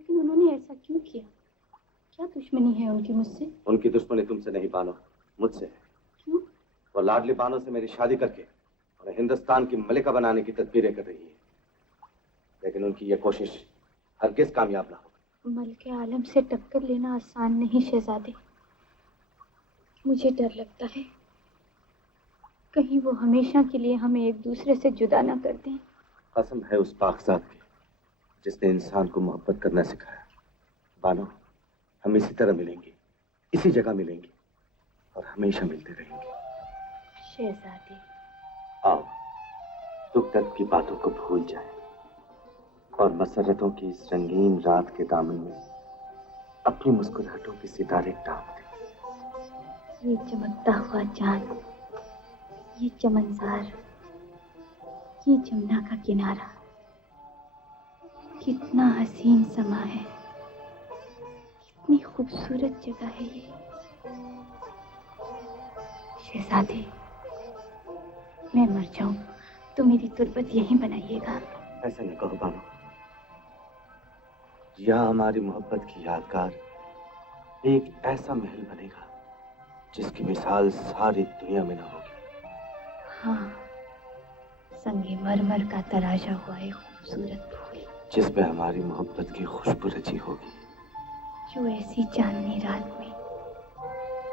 लेकिन उन्होंने ऐसा क्यों किया? क्या दुश्मनी है उनकी मुझसे? उनकी दुश्मनी तुमसे नहीं बानो, मुझसे है। क्यों? वो लाडली बानो से मेरी शादी करके और हिंदुस्तान की मलिका बनाने की तदबीरें कर रही है, लेकिन उनकी यह कोशिश हरगिज कामयाब ना होगी। मलिके आलम से टक्कर लेना आसान नहीं शहजादे। मुझे डर लगता है कहीं वो हमेशा के लिए हमें एक दूसरे से जुदा ना कर दें। कसम है उस पाकज़ात की जिसने इंसान को मोहब्बत करना सिखाया। बानो, हम इसी तरह मिलेंगे, इसी जगह मिलेंगे और हमेशा मिलते रहेंगे। शहजादे, आओ दुख दर्द की बातों को भूल जाएं और मसरतों की इस रंगीन रात के दामन में अपनी मुस्कुराहटों के सितारे टांप दें। ये चमकता हुआ चांद, ये चमनसार, ये जमुना का किनारा, कितना हसीन समा है, कितनी खूबसूरत जगह है ये। शहजादे, मैं मर जाऊं तो मेरी तुर्बत यहीं बनाइएगा। ऐसा न कहो बानो, यहाँ हमारी मोहब्बत की यादगार एक ऐसा महल बनेगा जिसकी मिसाल सारी दुनिया में न होगी। हाँ, संगे मरमर का तराशा हुआ एक खूबसूरत फूल जिसमें हमारी मोहब्बत की खुशबू रची होगी, जो ऐसी चांदनी रात में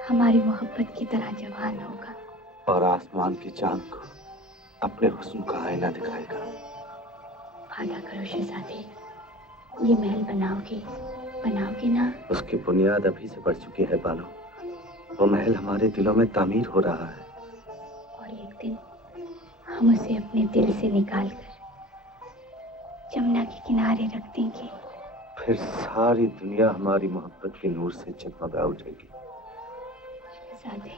हमारी मोहब्बत की तरह जवान होगा और आसमान के चांद को अपने हुस्न का आईना दिखाएगा। वादा करो शहजादे, ये महल बनाओगे ना? उसकी बुनियाद अभी से पड़ चुकी है बानो। वो महल हमारे दिलों में तामीर हो रहा है और एक दिन हम उसे अपने दिल से निकालकर जमुना के किनारे रख देंगे। फिर सारी दुनिया हमारी मोहब्बत के नूर से जगमगा उठेगी। शहजादे,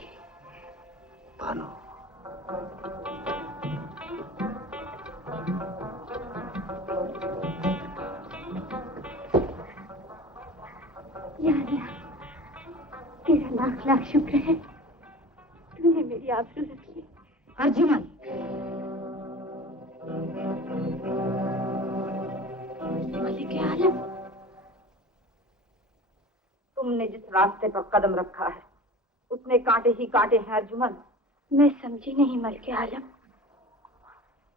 बानो, या अल्लाह, तेरा लाख लाख शुक्र है, तूने मेरी आबरू रखी। अर्जुमन, मलिके आलम, तुमने जिस रास्ते पर कदम रखा है उसमें कांटे ही कांटे हैं अर्जुमन। मैं समझी नहीं मलिके आलम।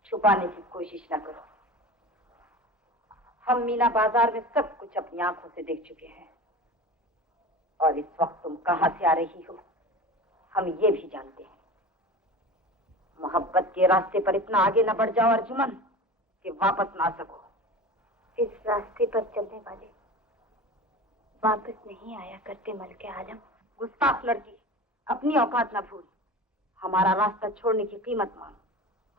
छुपाने की कोशिश न करो। हम मीना बाजार में सब कुछ अपनी आंखों से देख चुके हैं और इस वक्त तुम कहां से आ रही हो हम ये भी जानते हैं। मोहब्बत के रास्ते पर इतना आगे न बढ़ जाओ अर्जुमन कि वापस ना आ सको। इस रास्ते पर चलने वाले वापस नहीं आया करते मलिके आलम। गुस्ताख लड़की, अपनी औकात न भूल। हमारा रास्ता छोड़ने की कीमत मांग,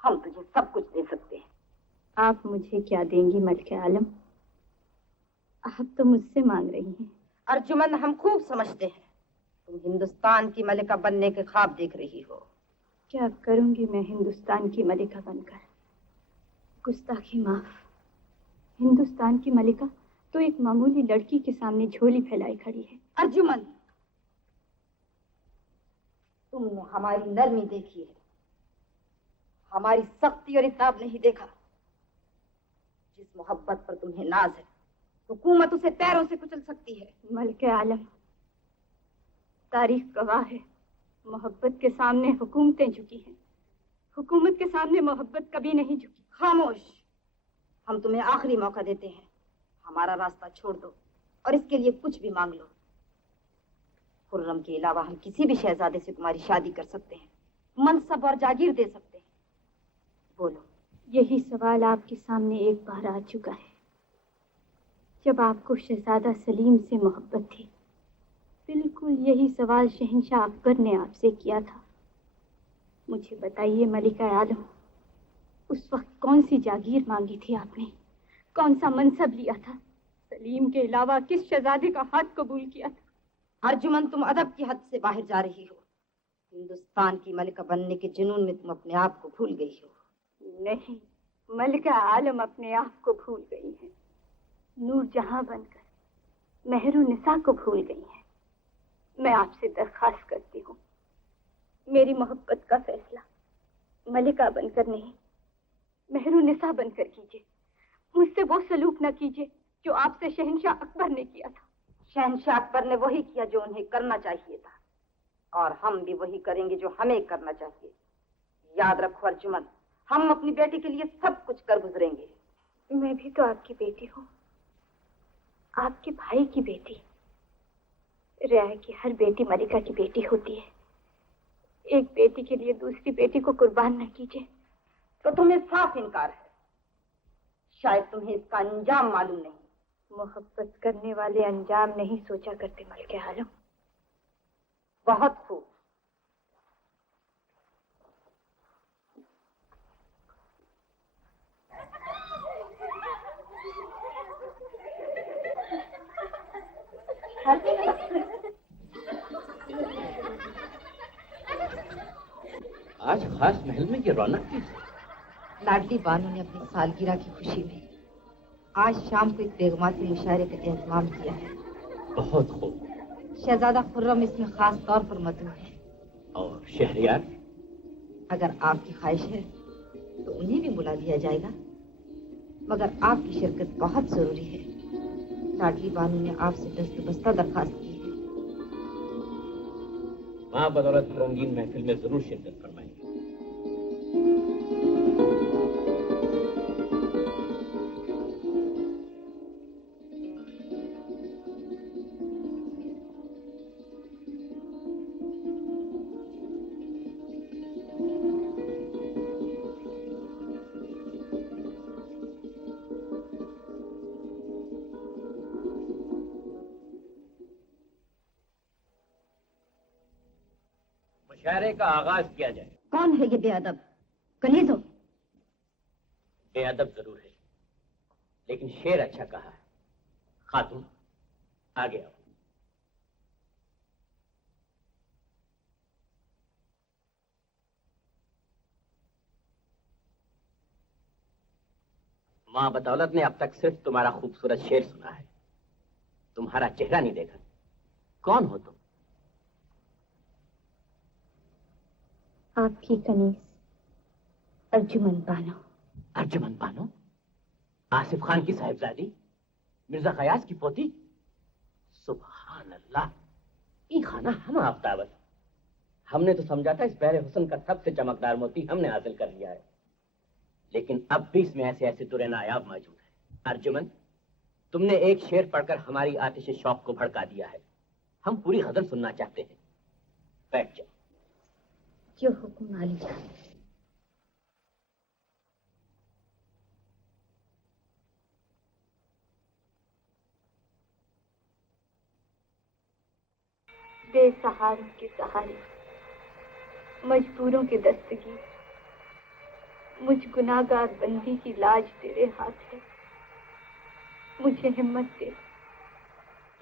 हम तुझे सब कुछ दे सकते हैं। आप मुझे क्या देंगी मलिके आलम? आप तो मुझसे मांग रही हैं। अर्जुमन, हम खूब समझते हैं तुम हिंदुस्तान की मलिका बनने के ख्वाब देख रही हो। क्या करूंगी मैं हिंदुस्तान की मलिका बनकर? गुस्ताखी माफ। हिंदुस्तान की मलिका तो एक मामूली लड़की के सामने झोली फैलाई खड़ी है। अर्जुमन, तुमने हमारी नरमी देखी है, हमारी सख्ती और हिसाब नहीं देखा। जिस मोहब्बत पर तुम्हें नाज है हुकूमत उसे पैरों से कुचल सकती है। मलिके आलम, तारीख गवाह है, मोहब्बत के सामने हुकूमतें झुकी हैं, हुकूमत के सामने मोहब्बत कभी नहीं झुकी। खामोश, हम तुम्हें आखिरी मौका देते हैं। हमारा रास्ता छोड़ दो और इसके लिए कुछ भी मांग लो। खुर्रम के अलावा हम किसी भी शहजादे से तुम्हारी शादी कर सकते हैं, मनसब और जागीर दे सकते हैं। बोलो। यही सवाल आपके सामने एक बार आ चुका है, जब आपको शहजादा सलीम से मोहब्बत थी। बिल्कुल यही सवाल शहंशाह अकबर ने आपसे किया था। मुझे बताइए मलिका आलम, उस वक्त कौन सी जागीर मांगी थी आपने? कौन सा मनसब लिया था? सलीम के अलावा किस शहजादे का हाथ कबूल किया था? अर्जुमन, तुम अदब की हद से बाहर जा रही हो। हिंदुस्तान की मलिका बनने के जुनून में तुम अपने आप को भूल गई हो। नहीं, मलिका आलम अपने आप को भूल गई है। नूर जहां बनकर मेहरू निसा को भूल गई है। मैं आपसे दरख्वास्त करती हूँ, मेरी मोहब्बत का फैसला मलिका बनकर नहीं, मेहरू निसा बनकर कीजिए। मुझसे वो सलूक न कीजिए जो आपसे शहंशाह अकबर ने किया था। शहंशाह अकबर ने वही किया जो उन्हें करना चाहिए था, और हम भी वही करेंगे जो हमें करना चाहिए। याद रखो अर्जुमन, हम अपनी बेटी के लिए सब कुछ कर गुजरेंगे। मैं भी तो आपकी बेटी हूँ, आपके भाई की बेटी। रियाया की हर बेटी मलिका की बेटी होती है। एक बेटी के लिए दूसरी बेटी को कुर्बान न कीजिए। तो तुम्हें साफ इनकार है, शायद तुम्हें इसका अंजाम मालूम नहीं। मोहब्बत करने वाले अंजाम नहीं सोचा करते मलिके आलम। बहुत खूब। आज खास महल में ये रौनक की। लाडली बानो ने अपनी सालगिरह की खुशी में आज शाम को एक बेगमाती मुशायरे का एहतमाम किया है। बहुत खूब। शहजादा खुर्रम इसमें खास तौर पर मदऊ है। और शहरयार? अगर आपकी ख्वाहिश है तो उन्हें भी बुला लिया जाएगा, मगर आपकी शिरकत बहुत जरूरी है। लाडली बानो ने आपसे दस्तबस्ता दरखास्त की है। मां बदौलत रंगीन महफिल में जरूर शिरकत फरमाएंगे। मुशायरे का आगाज किया जाए। कौन है ये बेअदब? कनीज़ो। बेअदब जरूर है, लेकिन शेर अच्छा कहा है। खातून आगे आओ। मां बदौलत ने अब तक सिर्फ तुम्हारा खूबसूरत शेर सुना है, तुम्हारा चेहरा नहीं देखा। कौन हो तुम? आपकी कनीज अर्जुमन बानो। अर्जुमन बानो? आसिफ खान की साहिबजादी, मिर्जा खयाज की पोती? सुभान अल्लाह, ये खाना हम आफ्ताबत। हमने तो समझा था इस बहरे हुस्न का सबसे चमकदार मोती हमने हासिल कर लिया है, लेकिन अब भी इसमें ऐसे ऐसे तुरे नायाब मौजूद है। अर्जुमन, तुमने एक शेर पढ़कर हमारी आतिश शौक को भड़का दिया है। हम पूरी गजल सुनना चाहते हैं। बैठ जाओ। जो हुक्म आली जान। बेसहारों के सहारे, मजबूरों के दस्तगीर, मुझ गुनाहगार बंदी की लाज तेरे हाथ है। मुझे हिम्मत दे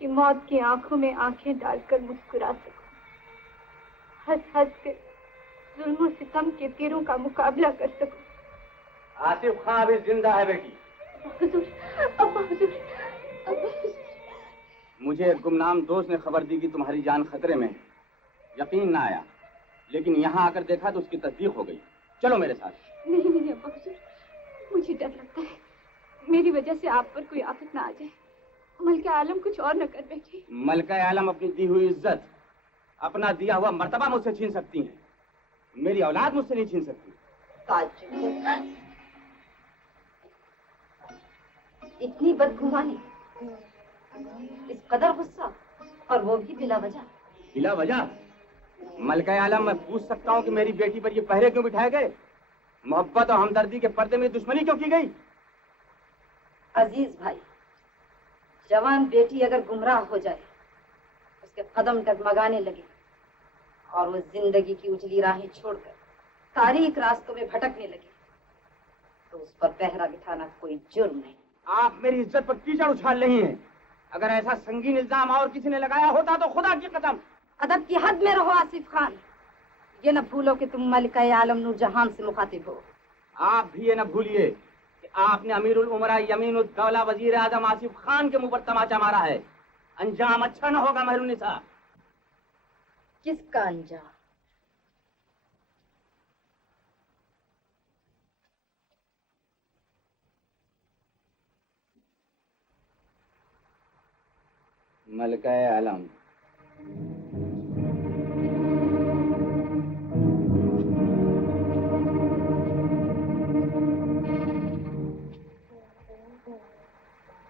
कि मौत की आंखों में आंखें डालकर मुस्कुरा सकूं, हंस हंस कर जुल्म और सितम के तीरों का मुकाबला कर सकूं। आसिफ खान अभी जिंदा है बेटी। हुजूर, अब्बा हुजूर, अब्बा हुजूर। मुझे एक गुमनाम दोस्त ने खबर दी कि तुम्हारी जान खतरे में है। यकीन ना आया, लेकिन यहाँ आकर देखा तो उसकी तस्दीक हो गई। चलो मेरे साथ। नहीं नहीं अब्बा हुजूर, मुझे डर लगता है मेरी वजह से आप पर कोई आफत ना आ जाए। मलके आलम कुछ और न कर बैठे। मलका आलम अपनी दी हुई इज्जत, अपना दिया हुआ मर्तबा मुझसे छीन सकती हैं, मेरी औलाद मुझसे नहीं छीन सकती। इतनी बदगुमानी, इस कदर गुस्सा, और वो भी बिला वजह। बिला वजह? मलका आलम, मैं पूछ सकता हूँ कि मेरी बेटी पर ये पहरे क्यों बिठाए गए? मोहब्बत और हमदर्दी के पर्दे में दुश्मनी क्यों की गई? अजीज भाई, जवान बेटी अगर गुमराह हो जाए, उसके कदम डगमगाने लगे और वो जिंदगी की उजली राहें छोड़कर तारीक रास्तों में भटकने लगे, तो उस पर पहरा बिठाना कोई जुर्म नहीं। आप मेरी इज्जत पर कीचड़ उछाल रही हैं। अगर ऐसा संगीन इल्जाम और किसी ने लगाया होता तो खुदा की कसम। अदब की हद में रहो आसिफ खान। ये न भूलो कि तुम मलिका आलम नूरजहान से मुखातिब हो। आप भी ये न भूलिए कि आपने अमीरुल उमरा यमीनुद दौला वजीर आजम आसिफ खान के मुंह पर तमाचा मारा है। अंजाम अच्छा न होगा महरुनिसा। किसका अंजाम? मलका आलम।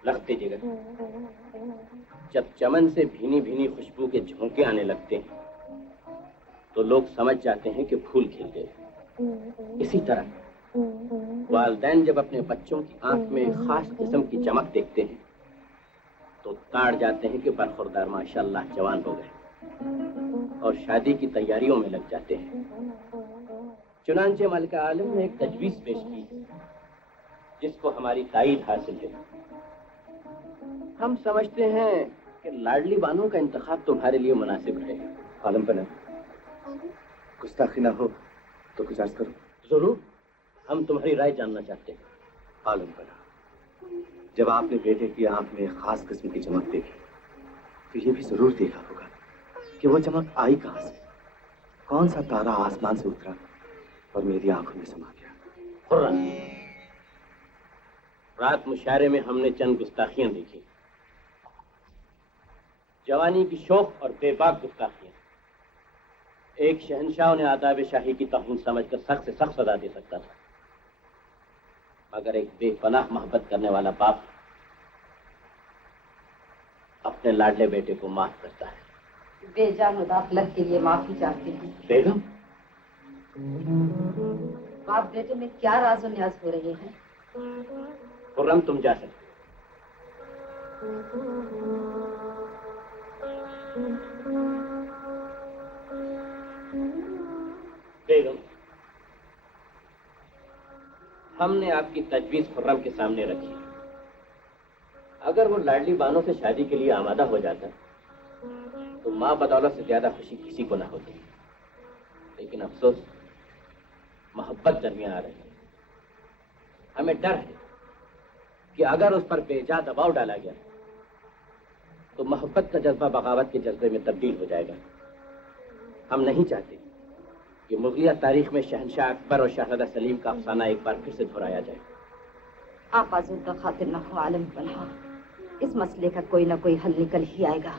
रख दीजिएगा। जब चमन से भीनी भीनी खुशबू के झोंके आने लगते हैं तो लोग समझ जाते हैं कि फूल खिल गए। इसी तरह वालिदैन जब अपने बच्चों की आंख में खास किस्म की चमक देखते हैं तो ताड़ जाते हैं कि बरखुरदार माशाअल्लाह जवान हो गए और शादी की तैयारियों में लग जाते हैं। चुनांचे मलिका आलम ने एक तजवीज पेश की जिसको हमारी ताईद हासिल है। हम समझते हैं कि लाडली बानो का इंतखाब तुम्हारे लिए मुनासिब रहेगा। आलम बना, गुस्ताखी ना हो तो कुछ अर्ज करो। जरूर, हम तुम्हारी राय जानना चाहते हैं। आलम बना, जब आपने बेटे की आंख में खास किस्म की चमक देखी तो ये भी जरूर देखा होगा कि वो चमक आई कहां से, कौन सा तारा आसमान से उतरा और मेरी आंखों में समा गया। खुर्रम, रात मुशायरे में हमने चंद गुस्ताखियां देखी, जवानी की शौक और बेबाक गुस्ताखियां। एक शहंशाह ने आदाब शाही की तौहीन समझकर सख्त से सख्त सजा दे सकता था, मगर एक बेपनाह मोहब्बत करने वाला बाप अपने लाडले बेटे को माफ करता है। बेजा मुदाखलत के लिए माफी चाहती हूँ। बेगम, बाप बेटे में क्या राज़ो न्याज हो रहे हैं? खुर्रम, तुम जा सकते। बेगम, हमने आपकी तजवीज खुर्रम के सामने रखी। अगर वो लाडली बानो से शादी के लिए आमादा हो जाता तो माँ बदौलत से ज्यादा खुशी किसी को ना होती, लेकिन अफसोस मोहब्बत दरमियान आ रही है। हमें डर है कि अगर उस पर बेजा दबाव डाला गया तो मोहब्बत का जज्बा बगावत के जज्बे में तब्दील हो जाएगा। हम नहीं चाहते कि मुगलिया तारीख में शहंशाह अकबर और शहजादा सलीम का अफसाना एक बार फिर से दोहराया जाए। आप आज़ूद का खातिर न हो आलम बना, इस मसले का कोई ना कोई हल निकल ही आएगा।